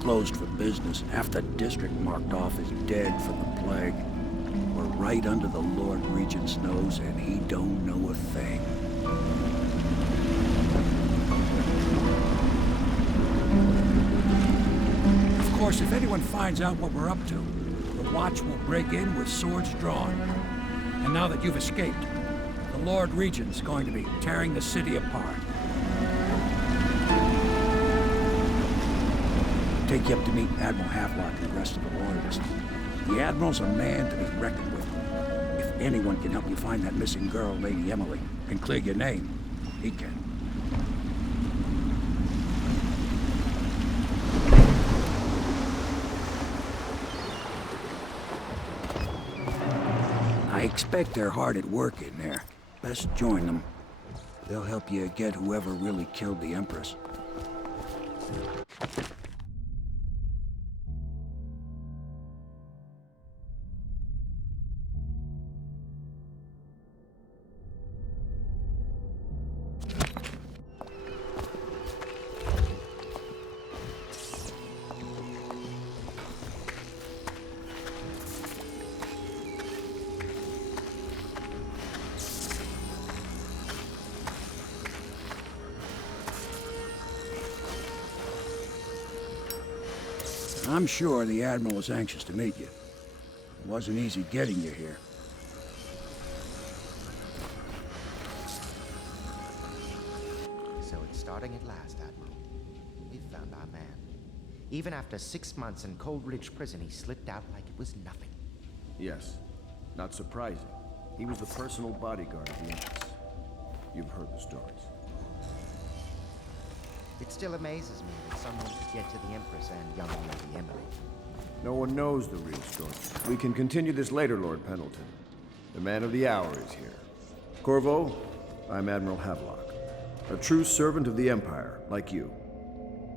closed for business. Half the district marked off as dead from the plague. We're right under the Lord Regent's nose, and he don't know a thing. Of course, if anyone finds out what we're up to, the Watch will break in with swords drawn. And now that you've escaped, the Lord Regent's going to be tearing the city apart. Take you up to meet Admiral Havelock and the rest of the Loyalists. The Admiral's a man to be reckoned with. If anyone can help you find that missing girl, Lady Emily, and clear your name, he can. I expect they're hard at work in there. Best join them. They'll help you get whoever really killed the Empress. I'm sure the Admiral is anxious to meet you. It wasn't easy getting you here. So it's starting at last, Admiral. We've found our man. Even after 6 months in Coldridge Prison, he slipped out like it was nothing. Yes. Not surprising. He was the personal bodyguard of the Empress. You've heard the stories. It still amazes me that someone could get to the Empress and young Lady Emily. No one knows the real story. We can continue this later, Lord Pendleton. The man of the hour is here. Corvo, I'm Admiral Havelock. A true servant of the Empire, like you.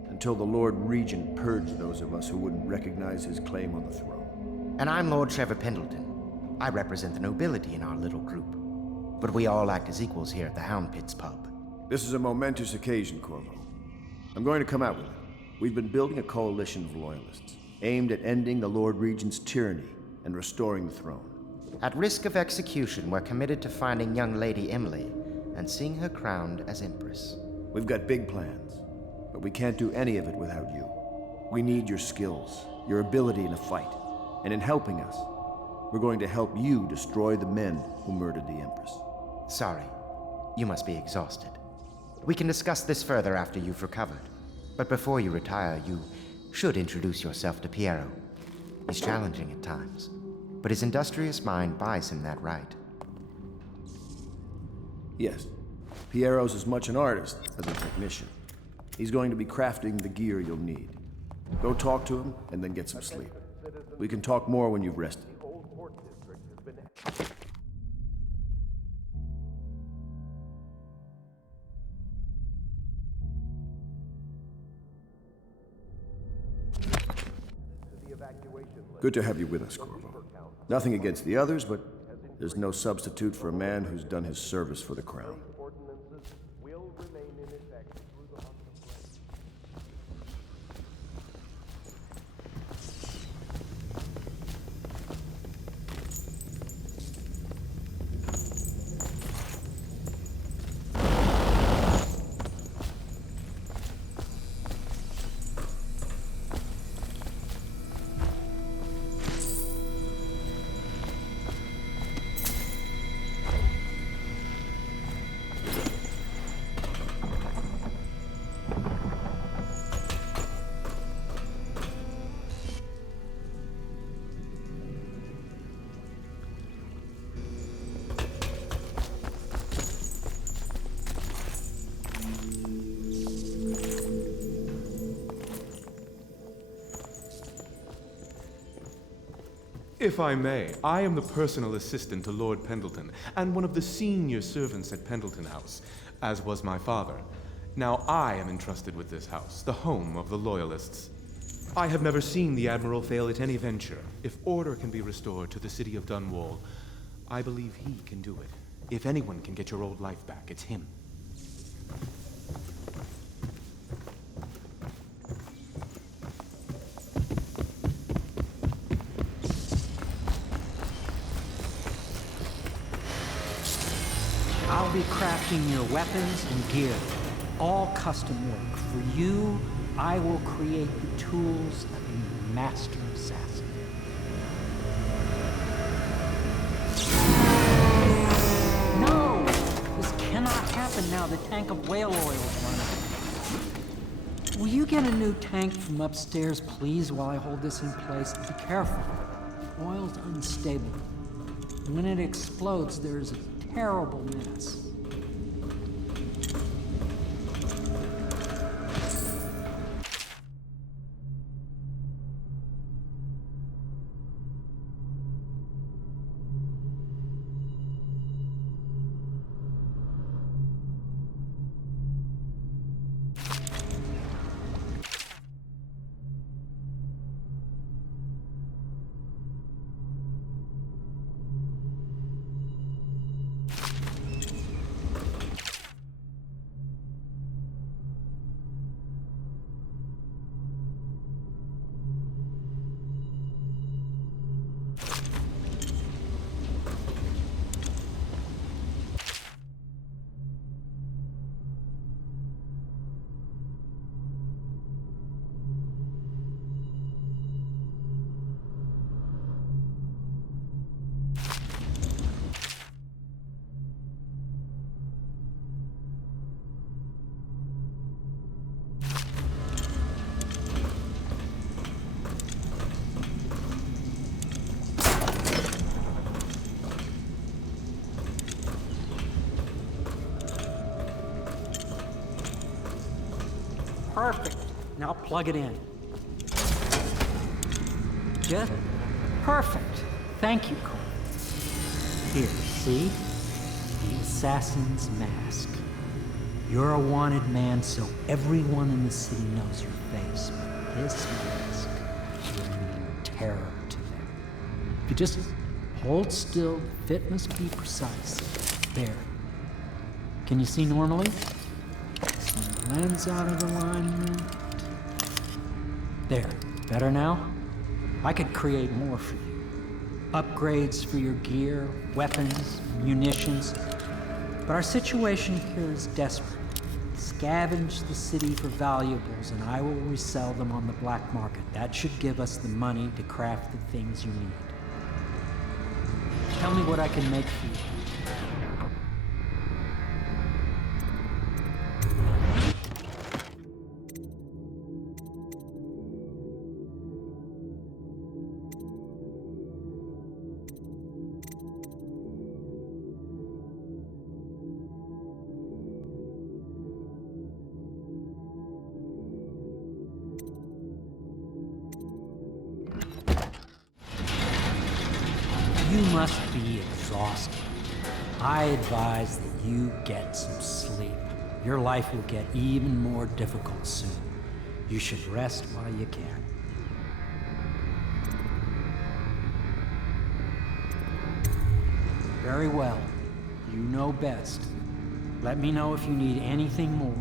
Until the Lord Regent purged those of us who wouldn't recognize his claim on the throne. And I'm Lord Trevor Pendleton. I represent the nobility in our little group. But we all act as equals here at the Hound Pits pub. This is a momentous occasion, Corvo. I'm going to come out with it. We've been building a coalition of loyalists, aimed at ending the Lord Regent's tyranny and restoring the throne. At risk of execution, we're committed to finding young Lady Emily and seeing her crowned as Empress. We've got big plans, but we can't do any of it without you. We need your skills, your ability in a fight, and in helping us, we're going to help you destroy the men who murdered the Empress. Sorry, you must be exhausted. We can discuss this further after you've recovered. But before you retire, you should introduce yourself to Piero. He's challenging at times, but his industrious mind buys him that right. Yes. Piero's as much an artist as a technician. He's going to be crafting the gear you'll need. Go talk to him, and then get some sleep. We can talk more when you've rested. Good to have you with us, Corvo. Nothing against the others, but there's no substitute for a man who's done his service for the crown. If I may, I am the personal assistant to Lord Pendleton, and one of the senior servants at Pendleton House, as was my father. Now I am entrusted with this house, the home of the Loyalists. I have never seen the Admiral fail at any venture. If order can be restored to the city of Dunwall, I believe he can do it. If anyone can get your old life back, it's him. I'll be crafting your weapons and gear. All custom work. For you, I will create the tools of a master assassin. No! This cannot happen now. The tank of whale oil is running. Will you get a new tank from upstairs, please, while I hold this in place? Be careful. The oil's unstable. When it explodes, there's a terrible mess. Perfect. Now plug it in. Just perfect. Thank you, Cole. Here, see? The assassin's mask. You're a wanted man, so everyone in the city knows your face. But this mask will mean terror to them. If you just hold still, the fit must be precise. There. Can you see normally? Some lens out of alignment. There. Better now? I could create more for you. Upgrades for your gear, weapons, munitions. But our situation here is desperate. Scavenge the city for valuables and I will resell them on the black market. That should give us the money to craft the things you need. Tell me what I can make for you. You must be exhausted. I advise that you get some sleep. Your life will get even more difficult soon. You should rest while you can. Very well. You know best. Let me know if you need anything more.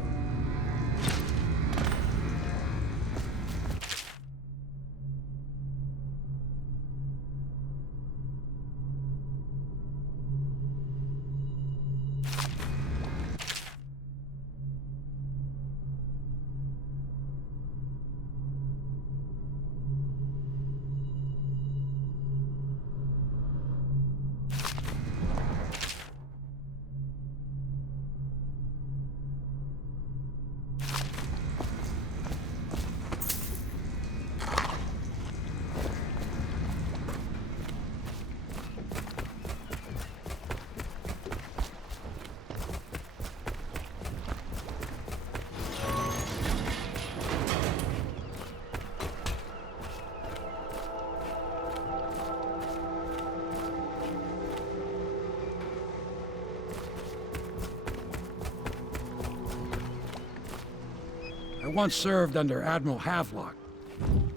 I once served under Admiral Havelock.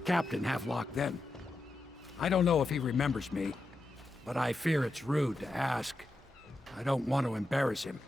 Captain Havelock then. I don't know if he remembers me, but I fear it's rude to ask. I don't want to embarrass him.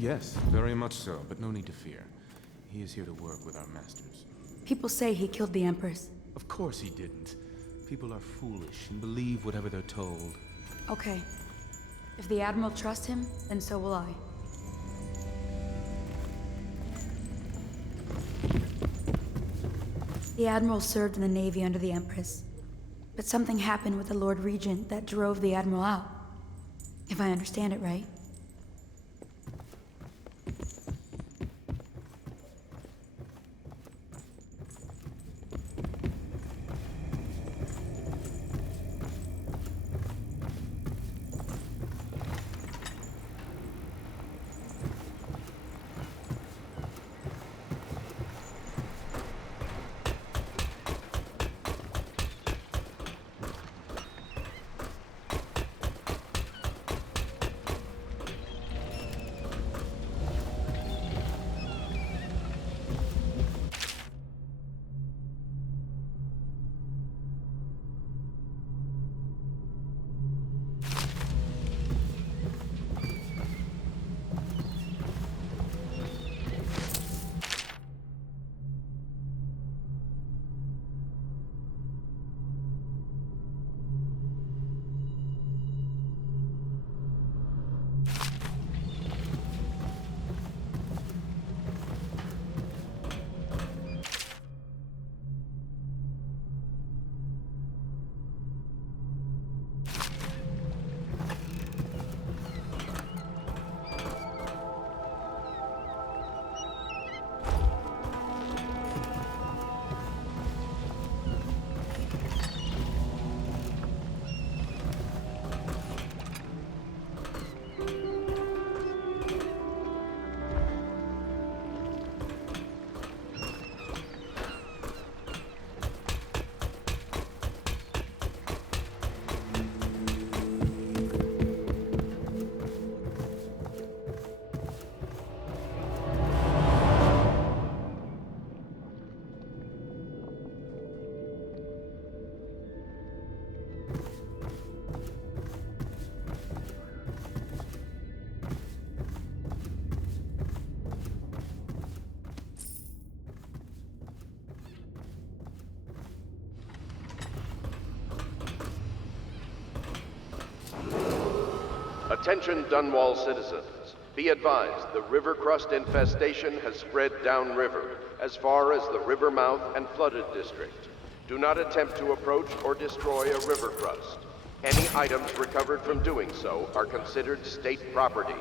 Yes, very much so, but no need to fear. He is here to work with our masters. People say he killed the Empress. Of course he didn't. People are foolish and believe whatever they're told. Okay. If the Admiral trusts him, then so will I. The Admiral served in the Navy under the Empress. But something happened with the Lord Regent that drove the Admiral out. If I understand it right. Attention Dunwall citizens. Be advised, the river crust infestation has spread downriver, as far as the river mouth and flooded district. Do not attempt to approach or destroy a river crust. Any items recovered from doing so are considered state property.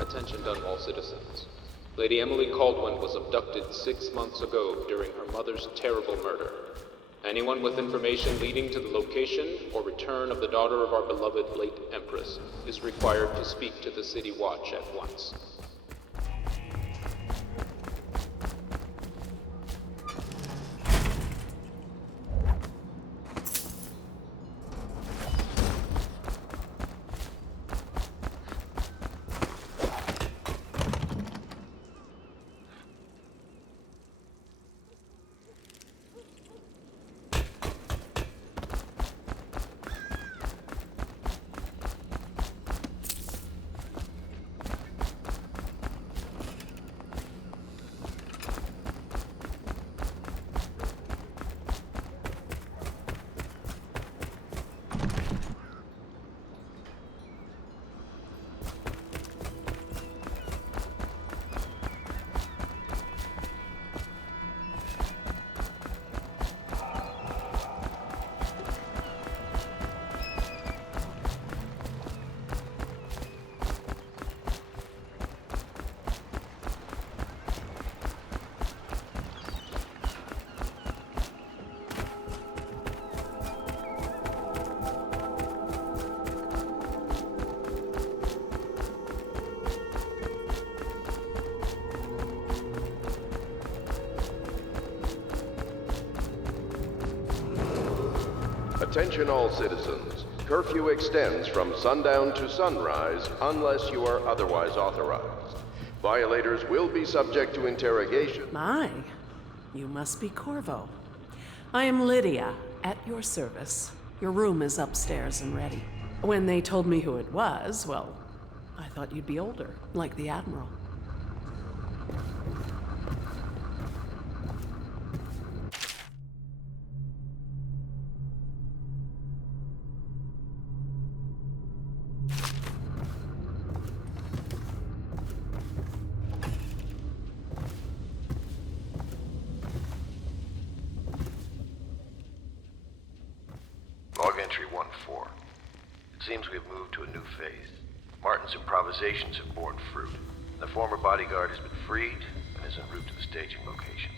Attention Dunwall citizens. Lady Emily Caldwin was abducted 6 months ago during her mother's terrible murder. Anyone with information leading to the location or return of the daughter of our beloved late Empress is required to speak to the City Watch at once. Attention all citizens. Curfew extends from sundown to sunrise unless you are otherwise authorized. Violators will be subject to interrogation. My, you must be Corvo. I am Lydia, at your service. Your room is upstairs and ready. When they told me who it was, well, I thought you'd be older, like the Admiral. Log entry 1-4. It seems we've moved to a new phase. Martin's improvisations have borne fruit. The former bodyguard has been freed and is en route to the staging location.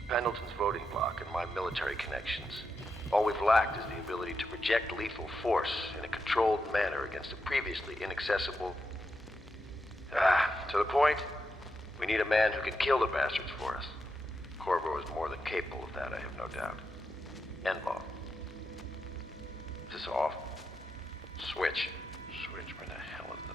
With Pendleton's voting bloc and my military connections, all we've lacked is the ability to project lethal force in a controlled manner against a previously inaccessible... to the point, we need a man who can kill the bastards for us. Corvo is more than capable of that, I have no doubt. End log. Is this off? Switch. Switch, where the hell is the...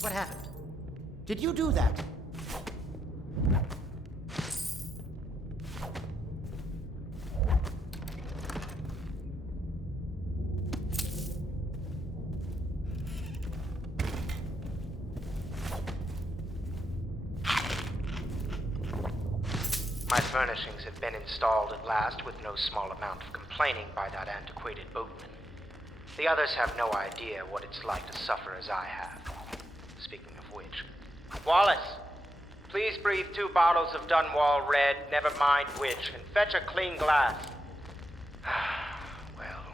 What happened? Did you do that? My furnishings have been installed at last with no small amount of complaining by that antiquated boatman. The others have no idea what it's like to suffer as I have. Speaking of which... Wallace! Please breathe 2 bottles of Dunwall Red, never mind which, and fetch a clean glass. Well,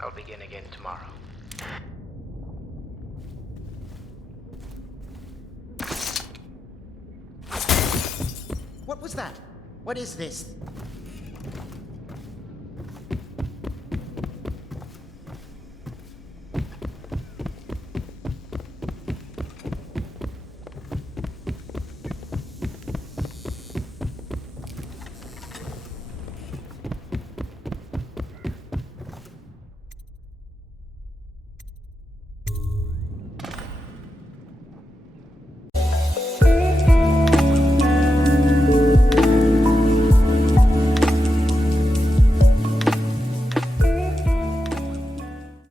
I'll begin again tomorrow. What was that? What is this?